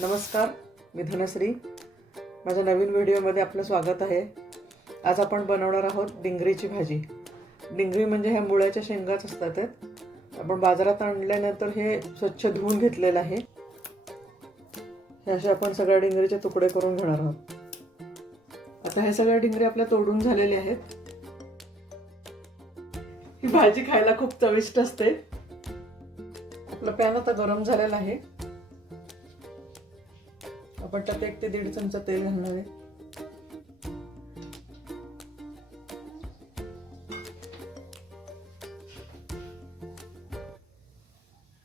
नमस्कार मी धनश्री. माझ्या नवीन व्हिडिओमध्ये आपलं स्वागत आहे. आज आपण बनवणार आहोत डिंगरीची भाजी. डिंगरी म्हणजे ह्या मुळ्याच्या शेंगाच असतात. आपण बाजारात आणल्यानंतर हे स्वच्छ धुवून घेतलेलं आहे. हे असे आपण सगळ्या डिंगरीचे तुकडे करून घेणार आहोत. आता हे सगळ्या डिंगरी आपल्या तोडून झालेले आहेत. ही भाजी खायला खूप चविष्ट असते. आपलं पॅन आता गरम झालेलं आहे. आपण त्यात एक ते दीड चमचा तेल घालणार आहे.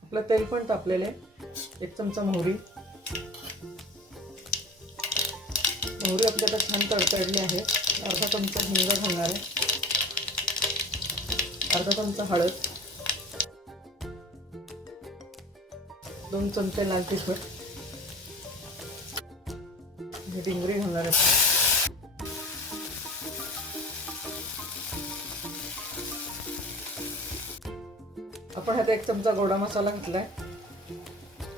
आपलं तेल पण तापलेलं आहे. एक चमचा मोहरी. मोहरी आपल्याला छान तडतडली आहे. अर्धा चमचा हिंग घालणार आहे. अर्धा चमचा हळद. दोन चमचे लाल तिखट. डिंगरी घालणार आहे. आपण ह्यात एक चमचा गोडा मसाला घातलाय.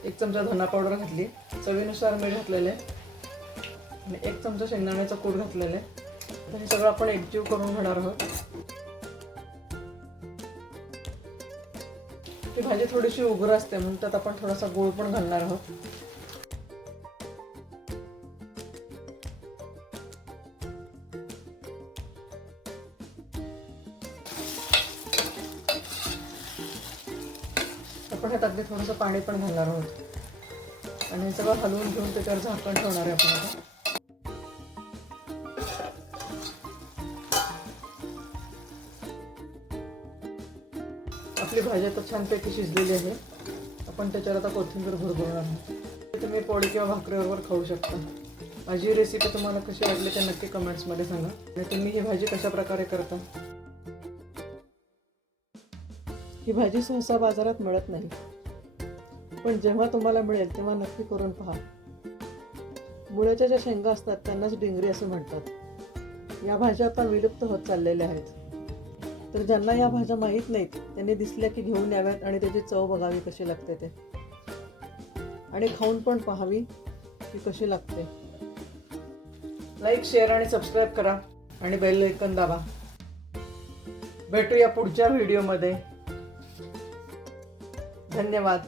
एक चमचा धना पावडर घातली. चवीनुसार मीठ घातलेले आणि एक चमचा शेंगदाण्याचा कूट घातलेला आहे. हे सगळं आपण एकजीव करून घेणार आहोत. ही भाजी थोडीशी उग्र असते म्हणून त्यात आपण थोडासा गुळ पण घालणार आहोत. आपण ह्यात अगदी थोडंसं पाणी पण घालणार आहोत. आणि हे सगळं हलवून घेऊन त्याच्यावर झाकण ठेवणार आहे आपण आपली भाजी आता छानपैकी शिजलेली आहे. आपण त्याच्यावर आता कोथिंबीर भरभरणार आहोत ते तुम्ही पोळी किंवा भाकरीबरोबर खाऊ शकता. माझी रेसिपी तुम्हाला कशी वाटली ते नक्की कमेंट्समध्ये सांगा. आणि तुम्ही ही भाजी कशा प्रकारे करता? ही भाजी सहसा बाजारात मिळत नाही. पण जेव्हा तुम्हाला मिळेल तेव्हा नक्की करून पहा. मुळ्याच्या ज्या शेंगा असतात त्यांनाच डिंगरी असे म्हणतात. या भाज्या आता विलुप्त होत चाललेल्या आहेत. तर ज्यांना या भाज्या माहीत नाहीत त्यांनी दिसल्या की घेऊन याव्यात आणि त्याची चव बघावी कशी लागते ते. आणि खाऊन पण पाहावी की कशी लागते. लाईक शेअर आणि सबस्क्राईब करा आणि बेल ऐकन दाबा. भेटूया पुढच्या व्हिडिओमध्ये धन्यवाद.